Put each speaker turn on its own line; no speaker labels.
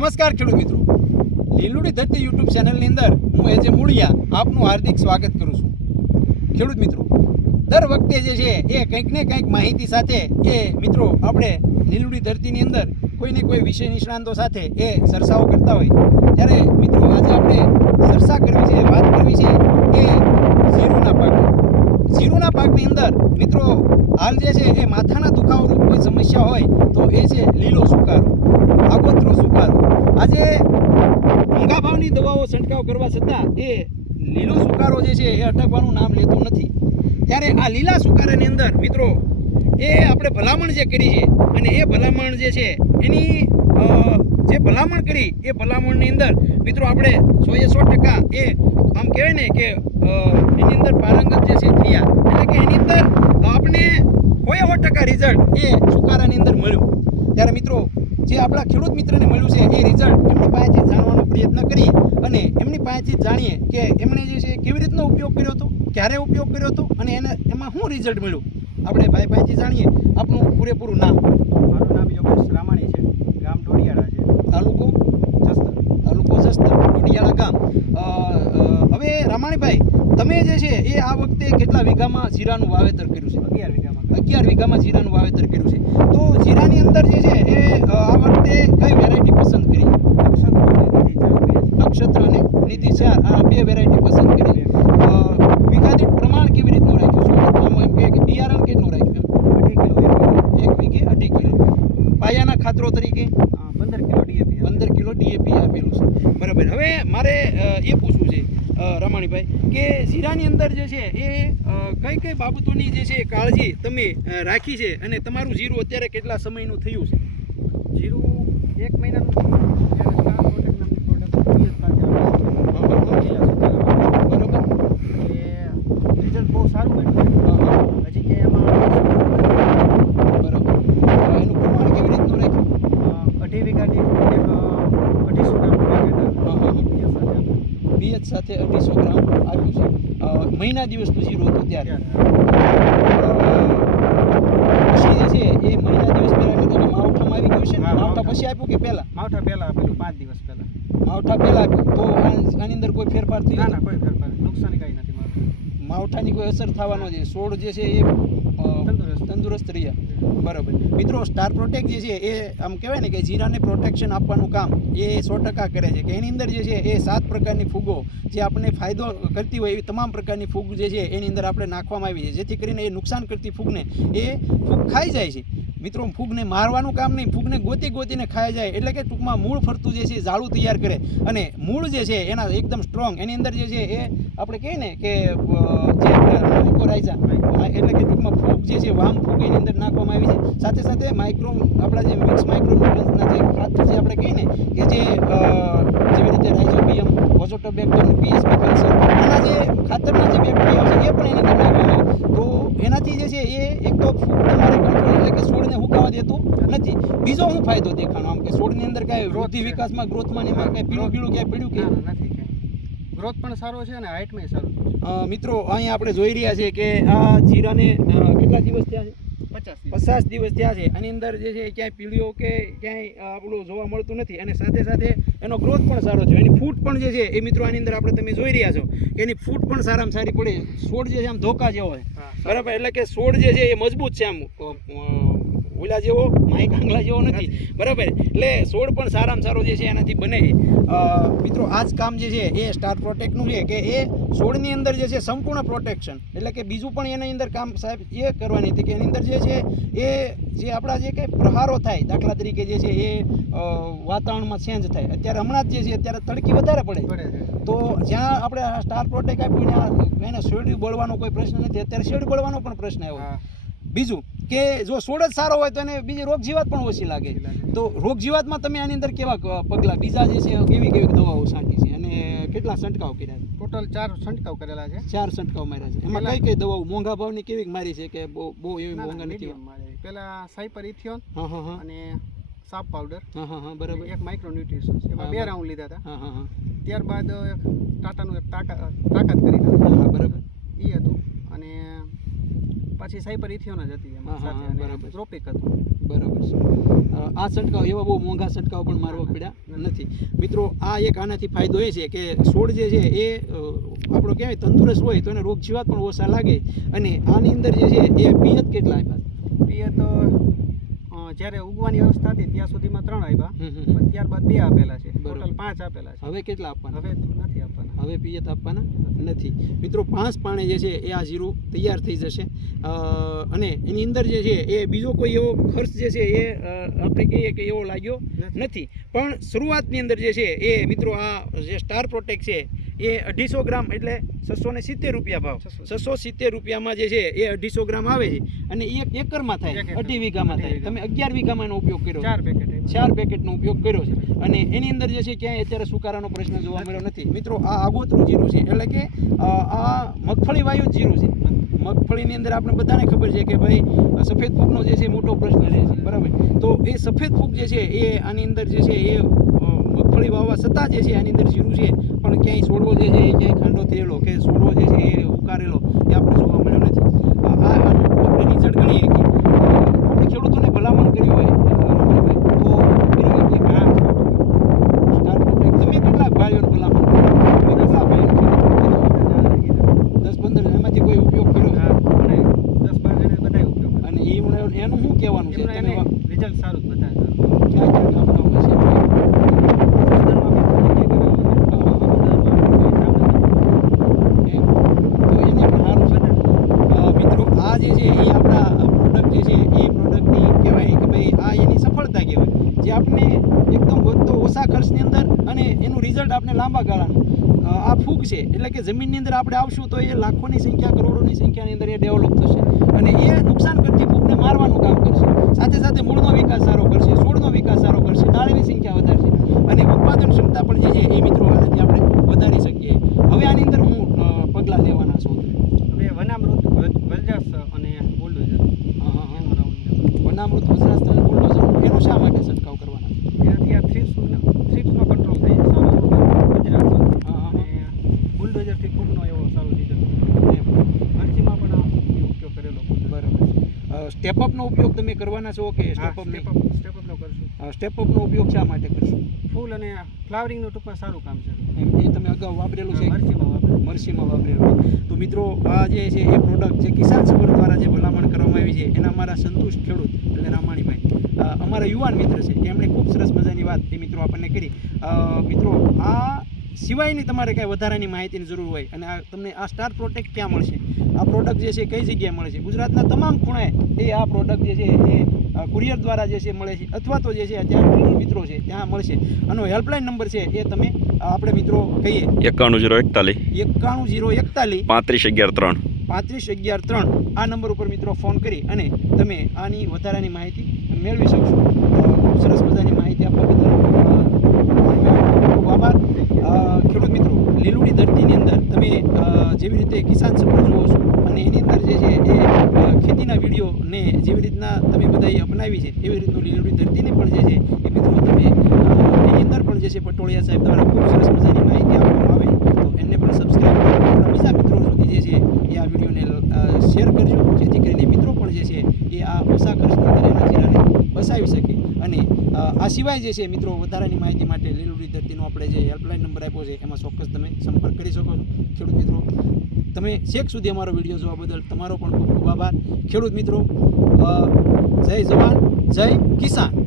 નમસ્કાર ખેડૂત મિત્રો. લીલુડી ધરતી યુટ્યુબ ચેનલની અંદર હું એજ મૂળિયા આપનું હાર્દિક સ્વાગત કરું છું. ખેડૂત મિત્રો, દર વખતે જે છે એ કંઈક ને કંઈક માહિતી સાથે એ મિત્રો આપણે લીલુડી ધરતીની અંદર કોઈને કોઈ વિષય નિષ્ણાંતો સાથે એ ચર્ચાઓ કરતા હોય. ત્યારે મિત્રો આજે આપણે ચર્ચા કરવી છે, વાત કરવી છે એ જીરુના પાક જીરુના પાકની અંદર મિત્રો હાલ જે છે એ માથાના દુખાવો સમસ્યા હોય તો એ છે લીલો સુકારો. આગોતરો સુકારો. આજે મોંઘા ભાવની દવાઓ છંટકાવ કરવા છતાં એ લીલો સુકારો જે છે એ અટકવાનું નામ લેતો નથી. ત્યારે આ લીલા સુકારાની અંદર મિત્રો, એ આપણે ભલામણ જે કરી છે અને એ ભલામણ જે છે એની જે ભલામણ કરી એ ભલામણની અંદર મિત્રો આપણે સો એ સો ટકા એ આમ કહેવાય ને કે એની અંદર પારંગત જે છે ક્રિયા. એટલે કે એની અંદર આપણે સો ટકા રિઝલ્ટ એ સુકારાની અંદર મળ્યું. ત્યારે મિત્રો જે આપણા ખેડૂત મિત્રને મળ્યું છે એ રિઝલ્ટ એમની પાસેથી જાણવાનો પ્રયત્ન કરીએ અને એમની પાસેથી જ જાણીએ કે એમણે જે છે કેવી રીતનો ઉપયોગ કર્યો હતો ક્યારે ઉપયોગ કર્યો હતો અને એને એમાં શું રિઝલ્ટ મળ્યું. આપણે ભાઈ પાસેથી જાણીએ આપણું પૂરેપૂરું નામ.
મારું નામ યોગેશ રામાણી છે ગામ ઢોડિયાળા છે.
તાલુકો?
જસ્તર
તાલુકો જસ્તર ઢોડિયાળા ગામ. હવે રામાણીભાઈ તમે જે છે એ આ વખતે કેટલા વીઘામાં જીરાનું વાવેતર કર્યું છે?
અગિયાર
અગિયાર વીઘામાં જીરાનું વાવેતર કર્યું છે. તો જીરાની અંદર જે છે એ આ વખતે કઈ વેરાયટી પસંદ કરી? નક્ષત્ર અને નિધિ ચાર. આ બે વેરાયટી પસંદ કરી. અ, વીઘા દીઠ પ્રમાણ કેવી રીતનું રાખ્યું છે? આમાં એમ કે બિયારણ કેટલું રાખ્યું
અઢી કિલો એક
વીઘે અઢી કિલો. પાયાના ખાતરો તરીકે?
પંદર કિલો ડીએપી
પંદર કિલો ડીએપી આપેલું છે. બરાબર. હવે મારે એ પૂછવું છે. રમાણીભાઈ, કે જીરાની અંદર જે છે એ કઈ કઈ બાબતોની જે છે કાળજી તમે રાખી છે અને તમારું જીરું અત્યારે કેટલા સમયનું થયું છે?
જીરું એક મહિનાનું થયું. જ્યારે સ્ટાર પ્રોટેક્ટ નામની પ્રોડક્ટ પીએસ પાસે આવે છે.
બરાબર
બરોબર એ રિઝલ્ટ બહુ સારું મળ્યું
હા, હા.
હજી કે એમાં
બરાબર અ, એનું પ્રમાણ કેવી રીતનું રાખ્યું
અ, અઢી વીઘા દીઠ એક અ, અઢીસો ગ્રામ પેકેટ
હા, હા, હા.
પીએસ સાથે આપે.
સાથે અઢીસો ગ્રામ આપ્યું છે. મહિના દિવસનું જીરું હતું ત્યારે. પછી જે છે એ મહિના દિવસ પહેલા એટલે માવઠામાં આવી ગયું છે માવઠા. પછી આપ્યું કે પહેલાં?
માવઠા પહેલાં આપેલું પાંચ દિવસ પહેલાં.
માવઠા પહેલાં આપ્યું. તો આની અંદર કોઈ ફેરફાર થયો?
ના કોઈ ફેરફાર નુકસાન કાંઈ નથી માવઠા
માવઠાની કોઈ અસર થવાનો છે. છોડ જે છે એ
તંદુરસ્ત.
રહીએ. બરાબર. મિત્રો સ્ટાર પ્રોટેક્ટ જે છે, એ આમ કહેવાય ને કે જીરાને પ્રોટેક્શન આપવાનું કામ એ સો ટકા કરે છે. કે એની અંદર જે છે, એ સાત પ્રકારની ફૂગો જે આપણને ફાયદો કરતી હોય એવી તમામ પ્રકારની ફૂગ જે છે, એની અંદર આપણે નાખવામાં આવી છે જેથી કરીને એ નુકસાન કરતી ફૂગને એ ફૂગ ખાઈ જાય છે. મિત્રો ફૂગને મારવાનું કામ નહીં. ફૂગને ગોતી ગોતીને ખાઈ જાય. એટલે કે ટૂંકમાં મૂળ ફરતું જે છે ઝાડું તૈયાર કરે. અને મૂળ જે છે, એના એકદમ સ્ટ્રોંગ એની અંદર જે છે, એ આપણે કહીએ ને કે જે માઇક્રોરાઇઝા એટલે કે ટૂંકમાં ફૂગ જે છે વામ ફૂગ એની અંદર નાખવામાં આવી છે. સાથે સાથે માઇક્રો આપણા જે મિક્સ માઇક્રો ન્યુટ્રન્સના જે ખાતર જે આપણે કહીએ ને કે જે જેવી રીતે રાઇઝોબિયમ ઓઝોટોબેક્ટર પીએસપી કલ્ચર એના જે ખાતરના જે બેક્ટેરિયા છે એ પણ એની અંદર નાખવામાં તો એનાથી જે છે એ એક તો ફૂગ તમારે કંટ્રોલ એટલે કે છોડને હુકાવા દેતું નથી. બીજો હું ફાયદો દેખાણો આમ કે છોડની અંદર કાંઈ વૃદ્ધિ વિકાસમાં ગ્રોથમાં એમાં કાંઈ પીળું પીળું ક્યાંય પડ્યું કે?
નથી. ગ્રોથ પણ સારો છે અને હાઇટમાં સારું
મિત્રો અહીંયા આપણે જોઈ રહ્યા છીએ કે આ જીરાને કેટલા દિવસ થયા છે?
પચાસ
પચાસ દિવસ થયા છે. આની અંદર જે છે ક્યાંય પીળીઓ કે ક્યાંય આપણું જોવા મળતું નથી. અને સાથે સાથે એનો ગ્રોથ પણ સારો છે. એની ફૂટ પણ જે છે એ મિત્રો આની અંદર આપણે તમે જોઈ રહ્યા છો કે એની ફૂટ પણ સારામાં સારી પડે. છોડ જે છે આમ ધોકા જેવો છે. બરાબર? એટલે કે છોડ જે છે એ મજબૂત છે આમ. અ, જેવો માઇક કાંગલા જેવો નથી. બરાબર? એટલે સોળ પણ સારામાં સારો જે છે એનાથી બને. મિત્રો આ જ કામ જે છે એ સ્ટાર પ્રોટેક્ટનું છે કે એ છોડની અંદર જે છે સંપૂર્ણ પ્રોટેક્શન એટલે કે બીજું પણ એની અંદર કામ સાહેબ એ કરવાની હતી કે એની અંદર જે છે એ જે આપણા જે કંઈ પ્રહારો થાય દાખલા તરીકે જે છે એ વાતાવરણમાં ચેન્જ થાય. અત્યારે હમણાં જ જે છે અત્યારે તડકી વધારે પડે. તો જ્યાં આપણે સ્ટાર પ્રોટેક્ટ આપ્યું ત્યાં એને શેરડી બળવાનો કોઈ પ્રશ્ન નથી. અત્યારે શેરડી બળવાનો પણ પ્રશ્ન આવ્યો. બીજું કે જો છોડ જ સારો હોય તો એને બીજી રોગ જીવાત પણ ઓછી લાગે. તો રોગ જીવાતમાં તમે આની અંદર કેવા પગલાં? બીજા જે છે કેવી કેવી દવાઓ છાંટી છે? અને કેટલા છંટકાવ કર્યા છે?
ટોટલ ચાર છંટકાવ કરેલા છે.
ચાર છંટકાવ માર્યા છે. એમાં કઈ કઈ દવાઓ? મોંઘા ભાવની કેવી મારી છે કે બહુ બહુ એવી મોંઘા નથી.
પેલા સાયપર ઇથિયોન
હા હા હા.
અને સાપ પાવડર.
હા હા હા બરાબર.
એક માઇક્રો ન્યુટ્રિશન એમાં બે રાઉન્ડ લીધા હતા.
હા હા હા.
ત્યારબાદ ટાટાનું એક તાકાત કરી
બરાબર.
એ હતું. અને પાછી સાયપર ઇથિયોન જ હતી એમાં. સાથે
બરાબર.
ટ્રોપિક હતું.
બરાબર છે. આ છંટકાવ એવા બહુ મોંઘા છંટકાવ પણ મારવા પડ્યા નથી. મિત્રો આ એક આનાથી ફાયદો એ છે કે છોડ જે છે એ આપણો કહેવાય તંદુરસ્ત હોય તો એને રોગ જીવાત પણ ઓછા લાગે અને આની અંદર જે છે એ પિયત કેટલા આપ્યા
પિયત જ્યારે ઉગવાની વ્યવસ્થા હતી ત્યાં સુધીમાં ત્રણ
હમ,
ત્યારબાદ બે આપેલા છે. ટોટલ પાંચ આપેલા છે.
હવે કેટલા આપવાના?
હવે નથી
હવે પિયત આપવાના નથી. મિત્રો પાંચ પાણે જે છે એ આ જીરું તૈયાર થઈ જશે. અને એની અંદર જે છે એ બીજો કોઈ એવો ખર્ચ જે છે એ આપણે કહીએ કે એવો લાગ્યો
નથી.
પણ શરૂઆતની અંદર જે છે એ મિત્રો આ જે સ્ટાર પ્રોટેક્ટ છે એ અઢીસો ગ્રામ એટલે છસો ને સિત્તેર રૂપિયા ભાવ.
670.
છસો સિત્તેર રૂપિયામાં જે છે એ અઢીસો ગ્રામ આવે છે અને એ એક એકરમાં થાય અઢી વીઘામાં થાય. તમે અગિયાર વીઘામાં એનો ઉપયોગ કર્યો.
ચાર પેકેટ
ચાર પેકેટનો ઉપયોગ કર્યો છે. અને એની અંદર જે છે ક્યાંય અત્યારે સુકારાનો પ્રશ્ન જોવા મળ્યો નથી. મિત્રો આ આગોતરું જીરું છે. એટલે કે આ મગફળી વાયુ જ જીરું છે. મગફળીની અંદર આપણે બધાને ખબર છે કે ભાઈ સફેદ ફૂગનો જે છે મોટો પ્રશ્ન રહે છે. બરાબર? તો એ સફેદ ફૂગ જે છે એ આની અંદર જે છે એ મગફળી વાવવા છતાં જે છે એની અંદર જીરું છે. પણ ક્યાંય છોડવો જે છે એ ક્યાંય ખાંડો થયેલો કે છોડવો જે છે એ ઉકારેલો એ આપણે જોવા મળ્યો નથી. આ આપણે રિઝલ્ટ ગણીએ કે આપણે ખેડૂતોને ભલામણ કરી હોય એનું શું કહેવાનું છે? રિઝલ્ટ સારું હા સ્ટાર પ્રોટેક્ટ તમે કેટલા ભાઈઓને ભલામણ કરો? તમે કેટલા ભાઈઓને કીધું? દસ પંદર એમાંથી કોઈ ઉપયોગ કર્યો છે?
હા, અને દસ બાર જણે બધાએ ઉપયોગ કર્યો.
અને એમને એનું શું કહેવાનું છે
એમનું
તમે
એને
વા-
રિઝલ્ટ સારું જ બતાવે
ક્યાં ક્યાં ગામડાઓમાં છે એમ. તો એને પણ સારું છે અ, મિત્રો આ જે છે એ આપણા પ્રોડક્ટ જે છે એ પ્રોડક્ટની કહેવાય કે ભાઈ આ એની સફળતા કહેવાય જે આપણે એકદમ વધતો ઓછા ખર્ચની અંદર અને એનું રિઝલ્ટ આપણે લાંબા ગાળાનું. આ ફૂગ છે, એટલે કે જમીનની અંદર આપણે આવશું તો એ લાખોની સંખ્યા, કરોડોની સંખ્યાની અંદર એ ડેવલપ થશે. અને એ નુકસાન કરતી ફૂગને મારવાનું કામ કરશે. સાથે સાથે મૂળનો વિકાસ સારો કરશે, છોડનો વિકાસ સારો કરશે ડાળીની સંખ્યા વધારશે. અને ઉત્પાદન ક્ષમતા પણ જે છે એ મિત્રો આનાથી આપણે વધારી શકીએ. હવે આની અંદર હું પગલાં લેવાના છું
હવે વનામૃત વજ- વજ્રાસ અને બુલડોઝર
હા, હા, હા.
એનો રાઉન્ડ લેવાનો.
વનામૃત વજ્રાસ્ત્ર અને બુલડોઝર એનો શા માટે છંટકાવ કરવાના
એનાથી આ થ્રીપ્સનો થ્રીપ્સનો કંટ્રોલ થઈ જાય સારો વજ્રાસ
હા, હા,
અને બુલડોઝરથી ફૂગનો એવો સારો રિઝલ્ટ
એમ.
મરચીમાં પણ આ એ ઉપયોગ કરેલો
બરાબર સ્ટેપ અપનો ઉપયોગ તમે કરવાના છો કે step up
step up step અપનો કરશું.
સ્ટેપ અપનો ઉપયોગ શા માટે કરશું?
ફૂલ અને ફ્લાવરિંગનું ટૂંકમાં સારું કામ છે.
એમ એ તમે અગાઉ વાપરેલું છે? મરસીમાં વાપરેલું છે. તો મિત્રો આ જે છે એ પ્રોડક્ટ જે કિસાન સભર દ્વારા જે ભલામણ કરવામાં આવી છે એના અમારા સંતુષ્ટ ખેડૂત એટલે રામાણીભાઈ. અમારા યુવાન મિત્ર છે એમણે ખૂબ સરસ મજાની વાત એ મિત્રો આપણને કરી. મિત્રો આ સિવાયની તમારે કાંઈ વધારાની માહિતીની જરૂર હોય અને આ તમને આ સ્ટાર પ્રોટેક્ટ ક્યાં મળશે? આ પ્રોડક્ટ જે છે કઈ જગ્યાએ મળે છે? ગુજરાતના તમામ ખૂણે એ આ પ્રોડક્ટ જે છે એ કુરિયર દ્વારા જે છે મળે છે અથવા તો જે છે ત્યાં મિત્રો છે ત્યાં મળશે. આનો હેલ્પલાઇન નંબર છે એ તમે આપણે મિત્રો કહીએ.
એકાણું જીરો એકતાલીસ.
એકાણું જીરો એકતાલીસ.
પાંત્રીસ અગિયાર ત્રણ.
પાંત્રીસ અગિયાર ત્રણ. આ નંબર ઉપર મિત્રો ફોન કરી અને તમે આની વધારાની માહિતી મેળવી શકશો. ખૂબ સરસ મજાની માહિતી આપવા બદલ આભાર ખેડૂત મિત્રો, લીલુડી ધરતીની અંદર તમે જેવી રીતે કિસાન સફળ જુઓ છો અને એની અંદર જે છે એ ખેતીના વિડીયોને જેવી રીતના તમે બધાએ અપનાવી છે, એવી રીતનું લીલુડી ધરતીને પણ જે છે એ મિત્રો તમે એની અંદર પણ જે છે પટોળિયા સાહેબ દ્વારા ખૂબ સરસ મજાની માહિતી આપવામાં આવે, તો એને પણ સબસ્ક્રાઈબ કરો. બીજા મિત્રો સુધી જે છે એ આ વિડીયોને શેર કરજો, જેથી કરીને મિત્રો પણ જે છે એ આ ઓછા ખર્ચની અંદર જીરાને બસાવી શકે અને આ સિવાય જે છે, મિત્રો, વધારાની માહિતી માટે લીલુડી ધરતીનો આપણે જે હેલ્પલાઇન નંબર આપ્યો છે, એમાં ચોક્કસ તમે સંપર્ક કરી શકો છો, ખેડૂત મિત્રો. તમે છેક સુધી અમારો વીડિયો જોવા બદલ તમારો પણ ખૂબ ખૂબ આભાર. ખેડૂત મિત્રો જય જવાન, જય કિસાન.